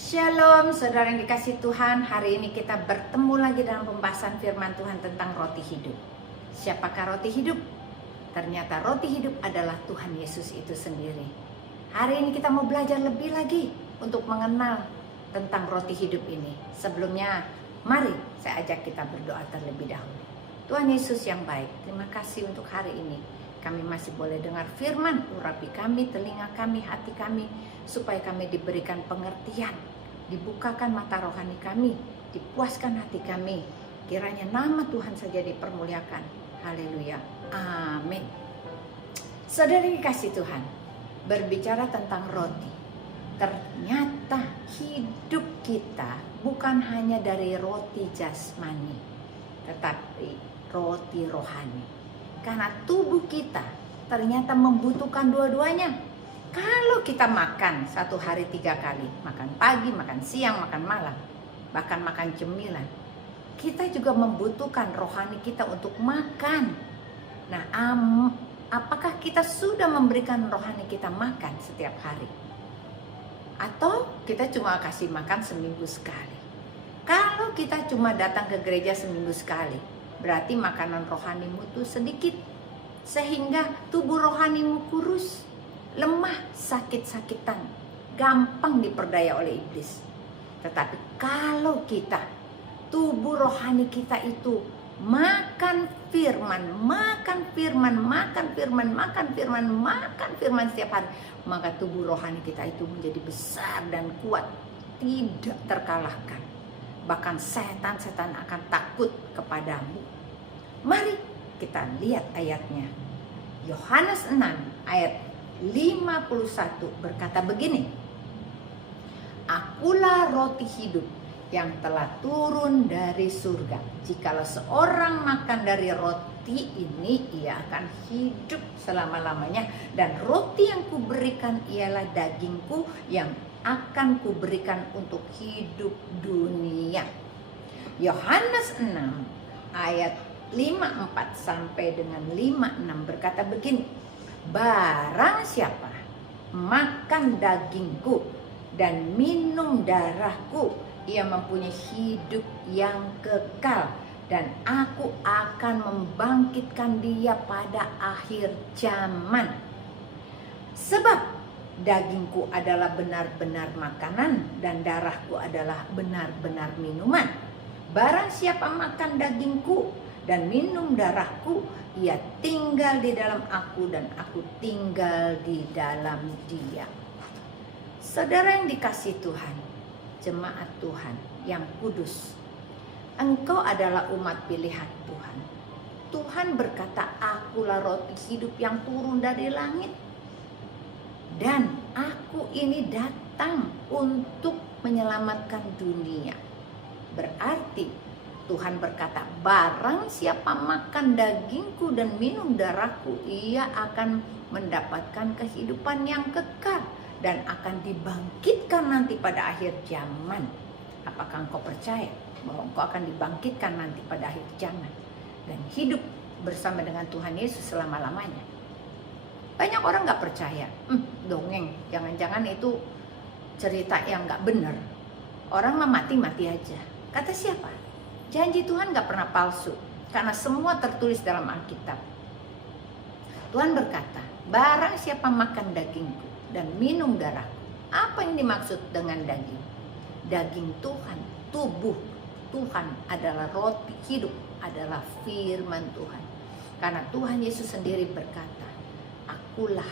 Shalom, saudara yang dikasih Tuhan. Hari ini kita bertemu lagi dalam pembahasan firman Tuhan tentang roti hidup. Siapakah roti hidup? Ternyata roti hidup adalah Tuhan Yesus itu sendiri. Hari ini kita mau belajar lebih lagi untuk mengenal tentang roti hidup ini. Sebelumnya, mari saya ajak kita berdoa terlebih dahulu. Tuhan Yesus yang baik, terima kasih untuk hari ini. Kami masih boleh dengar firman, urapi kami, telinga kami, hati kami, supaya kami diberikan pengertian, dibukakan mata rohani kami, dipuaskan hati kami. Kiranya nama Tuhan saja dipermuliakan. Haleluya. Amin. Saudara dikasih Tuhan, berbicara tentang roti. Ternyata hidup kita bukan hanya dari roti jasmani, tetapi roti rohani. Karena tubuh kita ternyata membutuhkan dua-duanya. Kalau kita makan satu hari 3 kali, makan pagi, makan siang, makan malam, bahkan makan cemilan, kita juga membutuhkan rohani kita untuk makan. Nah, apakah kita sudah memberikan rohani kita makan setiap hari? Atau kita cuma kasih makan seminggu sekali? Kalau kita cuma datang ke gereja seminggu sekali, berarti makanan rohanimu itu sedikit, sehingga tubuh rohanimu kurus, lemah, sakit-sakitan, gampang diperdaya oleh iblis. Tetapi kalau kita, tubuh rohani kita itu makan firman setiap hari, maka tubuh rohani kita itu menjadi besar dan kuat, tidak terkalahkan. Bahkan setan-setan akan takut kepadamu. Mari kita lihat ayatnya. Yohanes 6 ayat 51 berkata begini. Akulah roti hidup yang telah turun dari surga. Jikalau seorang makan dari roti ini, ia akan hidup selama-lamanya. Dan roti yang kuberikan ialah dagingku yang akan kuberikan untuk hidup dunia. Yohanes 6 ayat 54 sampai dengan 56 berkata begini. Barang siapa makan dagingku dan minum darahku, ia mempunyai hidup yang kekal, dan aku akan membangkitkan dia pada akhir zaman. Sebab dagingku adalah benar-benar makanan dan darahku adalah benar-benar minuman. Barang siapa makan dagingku dan minum darahku, ia tinggal di dalam aku dan aku tinggal di dalam dia. Saudara yang dikasih Tuhan, jemaat Tuhan yang kudus, engkau adalah umat pilihan Tuhan. Tuhan berkata, akulah roti hidup yang turun dari langit. Dan aku ini datang untuk menyelamatkan dunia. Berarti Tuhan berkata, barang siapa makan dagingku dan minum darahku, ia akan mendapatkan kehidupan yang kekal dan akan dibangkitkan nanti pada akhir zaman. Apakah engkau percaya bahwa engkau akan dibangkitkan nanti pada akhir zaman dan hidup bersama dengan Tuhan Yesus selama-lamanya? Banyak orang gak percaya, dongeng, jangan-jangan itu cerita yang gak benar. Orang mah mati-mati aja. Kata siapa? Janji Tuhan gak pernah palsu, karena semua tertulis dalam Alkitab. Tuhan berkata, barang siapa makan dagingku dan minum darahku. Apa yang dimaksud dengan daging? Daging Tuhan, tubuh Tuhan adalah roti hidup, adalah firman Tuhan. Karena Tuhan Yesus sendiri berkata, akulah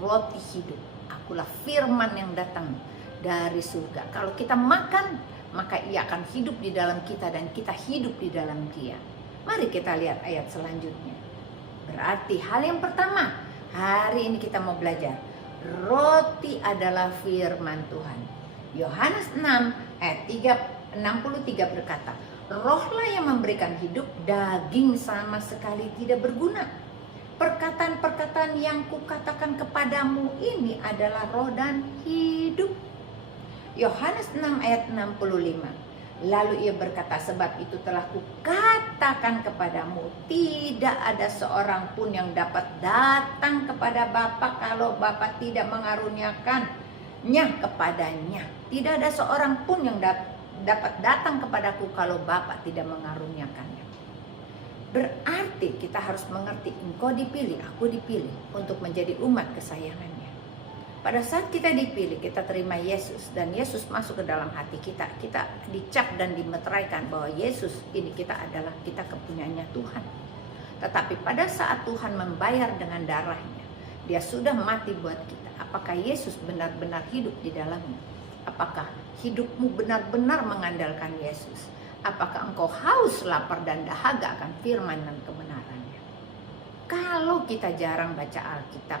roti hidup, akulah firman yang datang dari surga. Kalau kita makan, maka ia akan hidup di dalam kita dan kita hidup di dalam dia. Mari kita lihat ayat selanjutnya. Berarti hal yang pertama, hari ini kita mau belajar, roti adalah firman Tuhan. Yohanes 6 ayat 63 berkata, rohlah yang memberikan hidup, daging sama sekali tidak berguna. Perkataan-perkataan yang kukatakan kepadamu ini adalah roh dan hidup. Yohanes 6 ayat 65. Lalu ia berkata, sebab itu telah kukatakan kepadamu, tidak ada seorang pun yang dapat datang kepada Bapa kalau Bapa tidak mengaruniakan. kepadanya. Tidak ada seorang pun yang dapat datang kepadaku kalau Bapa tidak mengaruniakannya. Berarti kita harus mengerti, engkau dipilih, aku dipilih untuk menjadi umat kesayangannya. Pada saat kita dipilih, kita terima Yesus dan Yesus masuk ke dalam hati kita. Kita dicap dan dimeteraikan bahwa Yesus ini kita kepunyaannya Tuhan. Tetapi pada saat Tuhan membayar dengan darahnya, Dia sudah mati buat kita. Apakah Yesus benar-benar hidup di dalamnya? Apakah hidupmu benar-benar mengandalkan Yesus? Apakah engkau haus, lapar, dan dahaga akan firman dan kebenarannya? Kalau kita jarang baca Alkitab,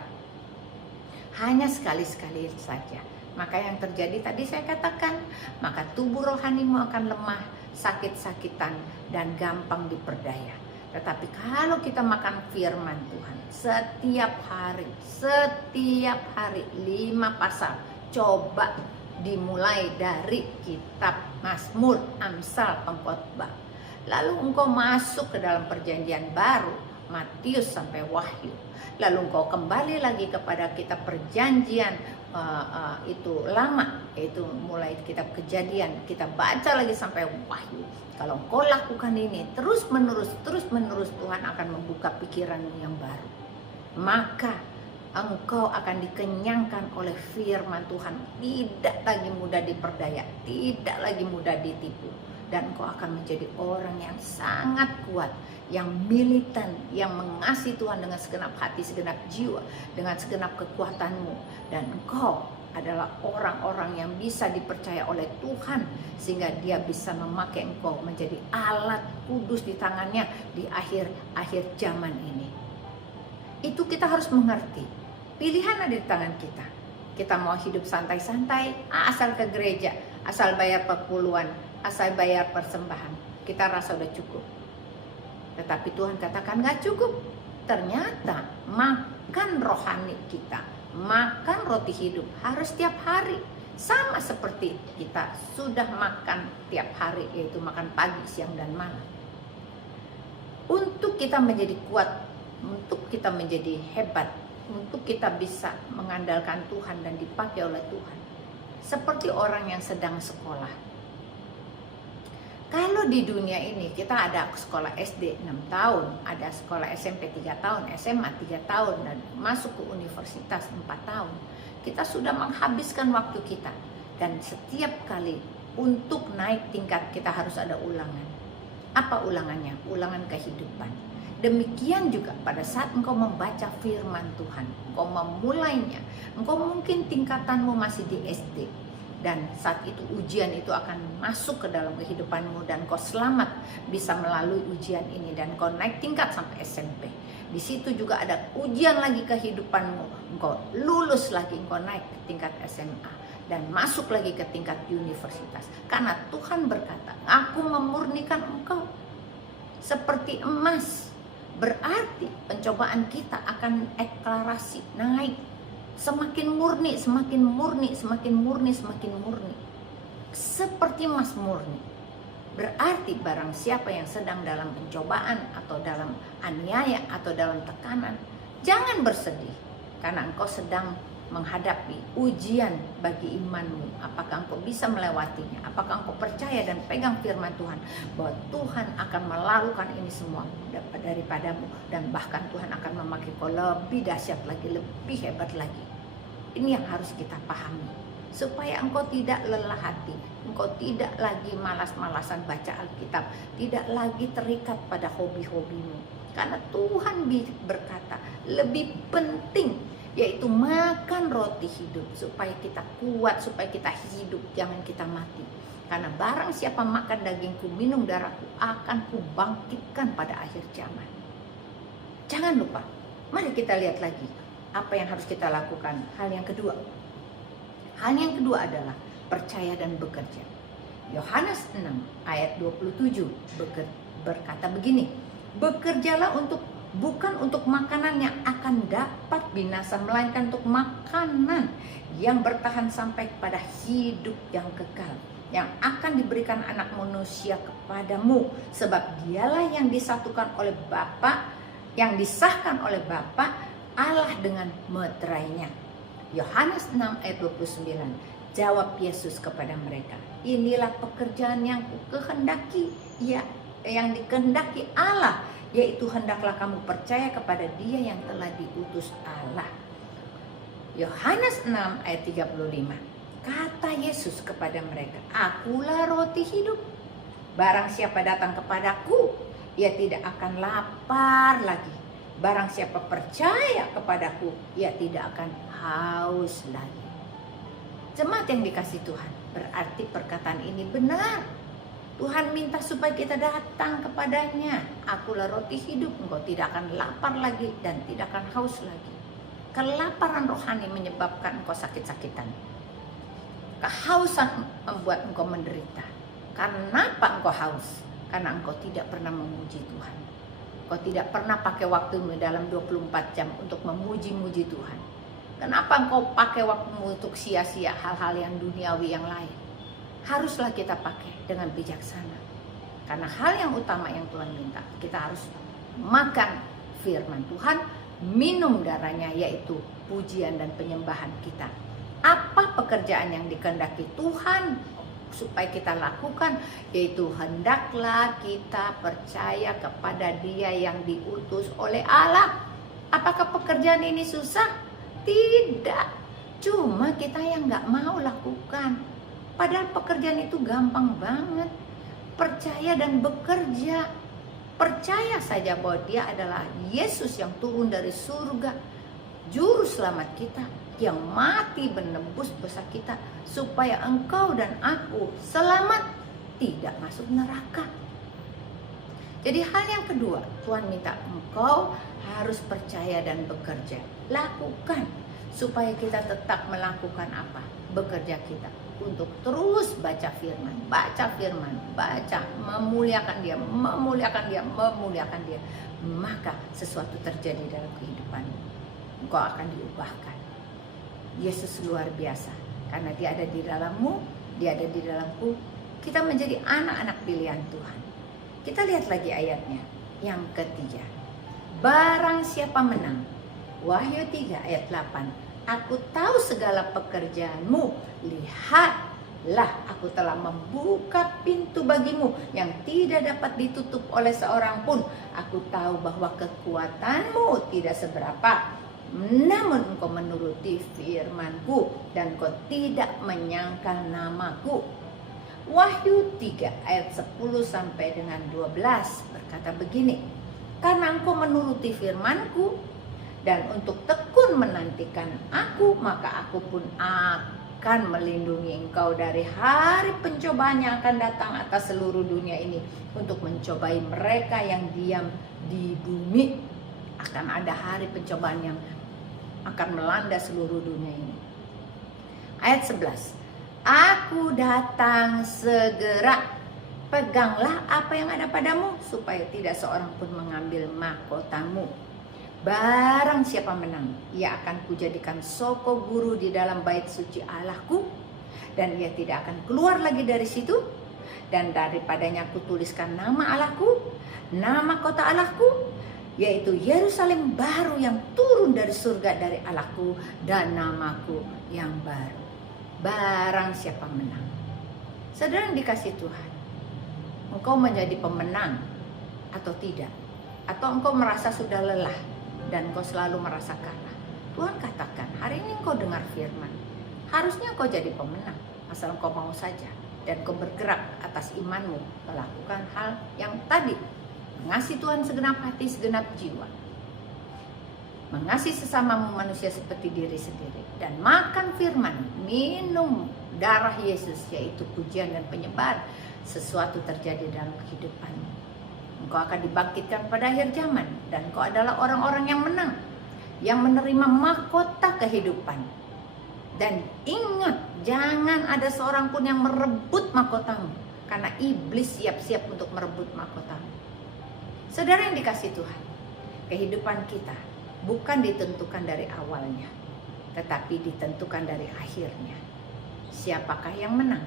hanya sekali-sekali saja, maka yang terjadi tadi saya katakan, maka tubuh rohanimu akan lemah, sakit-sakitan, dan gampang diperdaya. Tetapi kalau kita makan firman Tuhan setiap hari 5 pasal, coba dimulai dari kitab Mazmur, Amsal, Pengkhotbah. Lalu engkau masuk ke dalam perjanjian baru, Matius sampai Wahyu. Lalu engkau kembali lagi kepada kitab perjanjian itu lama, yaitu mulai kitab Kejadian, kita baca lagi sampai Wahyu. Kalau engkau lakukan ini terus menerus, Tuhan akan membuka pikiranmu yang baru. Maka engkau akan dikenyangkan oleh firman Tuhan, tidak lagi mudah diperdaya, tidak lagi mudah ditipu. Dan engkau akan menjadi orang yang sangat kuat, yang militan, yang mengasihi Tuhan dengan segenap hati, segenap jiwa, dengan segenap kekuatanmu. Dan engkau adalah orang-orang yang bisa dipercaya oleh Tuhan, sehingga Dia bisa memakai engkau menjadi alat kudus di tangannya di akhir zaman ini. Itu kita harus mengerti. Pilihan ada di tangan kita. Kita mau hidup santai-santai, asal ke gereja, asal bayar perpuluhan, asal bayar persembahan, kita rasa udah cukup. Tetapi Tuhan katakan gak cukup. Ternyata makan rohani kita, makan roti hidup harus tiap hari. Sama seperti kita sudah makan tiap hari, yaitu makan pagi, siang, dan malam. Untuk kita menjadi kuat, untuk kita menjadi hebat, untuk kita bisa mengandalkan Tuhan dan dipakai oleh Tuhan. Seperti orang yang sedang sekolah. Kalau di dunia ini kita ada sekolah SD 6 tahun, ada sekolah SMP 3 tahun, SMA 3 tahun, dan masuk ke universitas 4 tahun. Kita sudah menghabiskan waktu kita. Dan setiap kali untuk naik tingkat kita harus ada ulangan. Apa ulangannya? Ulangan kehidupan. Demikian juga pada saat engkau membaca firman Tuhan, engkau memulainya, engkau mungkin tingkatanmu masih di SD. Dan saat itu ujian itu akan masuk ke dalam kehidupanmu dan kau selamat bisa melalui ujian ini dan kau naik tingkat sampai SMP. Di situ juga ada ujian lagi kehidupanmu, engkau lulus lagi, engkau naik ke tingkat SMA dan masuk lagi ke tingkat universitas. Karena Tuhan berkata, aku memurnikan engkau seperti emas. Berarti pencobaan kita akan deklarasi naik. Semakin murni, semakin murni, semakin murni, semakin murni. Seperti emas murni. Berarti barang siapa yang sedang dalam pencobaan atau dalam aniaya atau dalam tekanan, jangan bersedih. Karena engkau sedang menghadapi ujian bagi imanmu. Apakah engkau bisa melewatinya? Apakah engkau percaya dan pegang firman Tuhan bahwa Tuhan akan melakukan ini semua daripadamu, dan bahkan Tuhan akan memakai kau lebih dahsyat lagi, lebih hebat lagi. Ini yang harus kita pahami supaya engkau tidak lelah hati, engkau tidak lagi malas-malasan baca Alkitab, tidak lagi terikat pada hobi-hobimu. Karena Tuhan berkata lebih penting, yaitu makan roti hidup supaya kita kuat, supaya kita hidup, jangan kita mati. Karena barang siapa makan dagingku, minum darahku, akan kubangkitkan pada akhir zaman. Jangan lupa, mari kita lihat lagi apa yang harus kita lakukan. Hal yang kedua adalah percaya dan bekerja. Yohanes 6 ayat 27 berkata begini, bekerjalah bukan untuk makanan yang akan dapat binasa, melainkan untuk makanan yang bertahan sampai kepada hidup yang kekal, yang akan diberikan anak manusia kepadamu. Sebab dialah yang disatukan oleh Bapa, yang disahkan oleh Bapa Allah dengan meterainya. Yohanes 6 ayat 29. Jawab Yesus kepada mereka, inilah pekerjaan yang kukehendaki, ya, yang dikehendaki Allah, yaitu hendaklah kamu percaya kepada Dia yang telah diutus Allah. Yohanes 6 ayat 35. Kata Yesus kepada mereka, akulah roti hidup. Barang siapa datang kepadaku, ia tidak akan lapar lagi. Barang siapa percaya kepadaku, ia tidak akan haus lagi. Jemaat yang dikasih Tuhan, berarti perkataan ini benar. Tuhan minta supaya kita datang kepadanya. Akulah roti hidup, engkau tidak akan lapar lagi dan tidak akan haus lagi. Kelaparan rohani menyebabkan engkau sakit-sakitan. Kehausan membuat engkau menderita. Kenapa engkau haus? Karena engkau tidak pernah memuji Tuhan. Engkau tidak pernah pakai waktumu dalam 24 jam untuk memuji-muji Tuhan. Kenapa engkau pakai waktumu untuk sia-sia hal-hal yang duniawi yang lain? Haruslah kita pakai dengan bijaksana. Karena hal yang utama yang Tuhan minta, kita harus makan firman Tuhan, minum darahnya, yaitu pujian dan penyembahan kita. Apa pekerjaan yang dikehendaki Tuhan supaya kita lakukan? Yaitu hendaklah kita percaya kepada Dia yang diutus oleh Allah. Apakah pekerjaan ini susah? Tidak. Cuma kita yang gak mau lakukan. Padahal pekerjaan itu gampang banget. Percaya dan bekerja. Percaya saja bahwa Dia adalah Yesus yang turun dari surga, juru selamat kita, yang mati menebus dosa kita, supaya engkau dan aku selamat, tidak masuk neraka. Jadi hal yang kedua, Tuhan minta engkau harus percaya dan bekerja. Lakukan, supaya kita tetap melakukan apa? Bekerja kita. Untuk terus baca firman, baca, memuliakan Dia, memuliakan Dia. Maka sesuatu terjadi dalam kehidupanmu. Engkau akan diubahkan. Yesus luar biasa. Karena Dia ada di dalammu, Dia ada di dalamku. Kita menjadi anak-anak pilihan Tuhan. Kita lihat lagi ayatnya. Yang ketiga. Barang siapa menang. Wahyu 3 ayat 8. Aku tahu segala pekerjaanmu, lihatlah aku telah membuka pintu bagimu yang tidak dapat ditutup oleh seorang pun. Aku tahu bahwa kekuatanmu tidak seberapa, namun engkau menuruti firmanku dan engkau tidak menyangkal namaku. Wahyu 3 ayat 10 sampai dengan 12 berkata begini, karena engkau menuruti firmanku dan untuk tekun menantikan aku, maka aku pun akan melindungi engkau dari hari pencobaan yang akan datang atas seluruh dunia ini, untuk mencobai mereka yang diam di bumi. Akan ada hari pencobaan yang akan melanda seluruh dunia ini. Ayat 11. Aku datang segera. Peganglah apa yang ada padamu, supaya tidak seorang pun mengambil mahkotamu. Barang siapa menang, ia akan kujadikan soko guru di dalam bait suci Allahku, dan ia tidak akan keluar lagi dari situ. Dan daripadanya aku tuliskan nama Allahku, nama kota Allahku, yaitu Yerusalem baru yang turun dari surga dari Allahku, dan namaku yang baru. Barang siapa menang. Saudara yang dikasih Tuhan, engkau menjadi pemenang atau tidak? Atau engkau merasa sudah lelah dan kau selalu merasa kalah? Tuhan katakan, hari ini kau dengar firman, harusnya kau jadi pemenang, asal kau mau saja dan kau bergerak atas imanmu, melakukan hal yang tadi, mengasihi Tuhan segenap hati, segenap jiwa, mengasihi sesamamu manusia seperti diri sendiri, dan makan firman, minum darah Yesus, yaitu pujian dan penyebar. Sesuatu terjadi dalam kehidupanmu. Engkau akan dibangkitkan pada akhir zaman, dan engkau adalah orang-orang yang menang, yang menerima mahkota kehidupan. Dan ingat, jangan ada seorang pun yang merebut mahkotamu, karena iblis siap-siap untuk merebut mahkotamu. Saudara yang dikasih Tuhan, kehidupan kita bukan ditentukan dari awalnya, tetapi ditentukan dari akhirnya. Siapakah yang menang?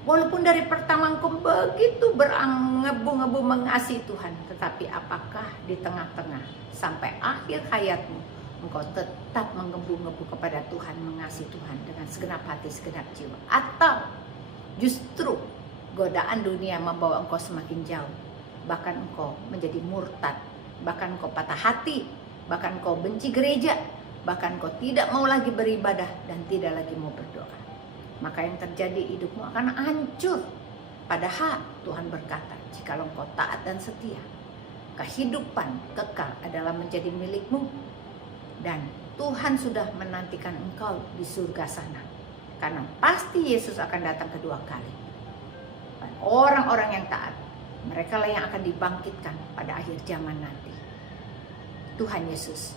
Walaupun dari pertama engkau begitu berangebu-ngebu mengasihi Tuhan, tetapi apakah di tengah-tengah sampai akhir hayatmu engkau tetap menggebu-gebu kepada Tuhan, mengasihi Tuhan dengan segenap hati, segenap jiwa. Atau justru godaan dunia membawa engkau semakin jauh. Bahkan engkau menjadi murtad, bahkan engkau patah hati, bahkan engkau benci gereja, bahkan engkau tidak mau lagi beribadah dan tidak lagi mau berdoa. Maka yang terjadi, hidupmu akan hancur. Padahal Tuhan berkata, jikalau engkau taat dan setia, kehidupan kekal adalah menjadi milikmu. Dan Tuhan sudah menantikan engkau di surga sana. Karena pasti Yesus akan datang kedua kali. Dan orang-orang yang taat, mereka lah yang akan dibangkitkan pada akhir zaman nanti. Tuhan Yesus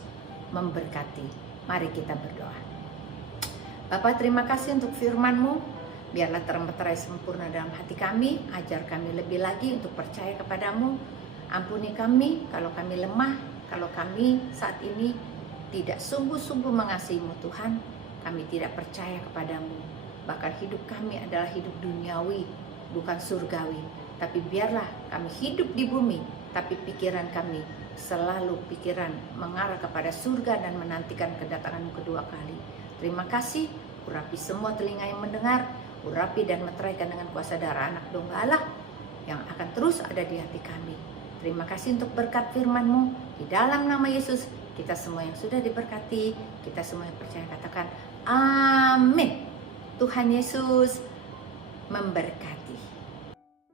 memberkati. Mari kita berdoa. Bapa, terima kasih untuk firman-Mu. Biarlah terang-terai sempurna dalam hati kami. Ajar kami lebih lagi untuk percaya kepadamu. Ampuni kami kalau kami lemah, kalau kami saat ini tidak sungguh-sungguh mengasihi-Mu Tuhan. Kami tidak percaya kepadamu. Bahkan hidup kami adalah hidup duniawi, bukan surgawi. Tapi biarlah kami hidup di bumi, tapi pikiran kami selalu pikiran mengarah kepada surga dan menantikan kedatangan-Mu kedua kali. Terima kasih. Urapi semua telinga yang mendengar, urapi dan meteraikan dengan kuasa darah anak domba Allah yang akan terus ada di hati kami. Terima kasih untuk berkat firman-Mu. Di dalam nama Yesus, kita semua yang sudah diberkati, kita semua yang percaya katakan amin. Tuhan Yesus memberkati.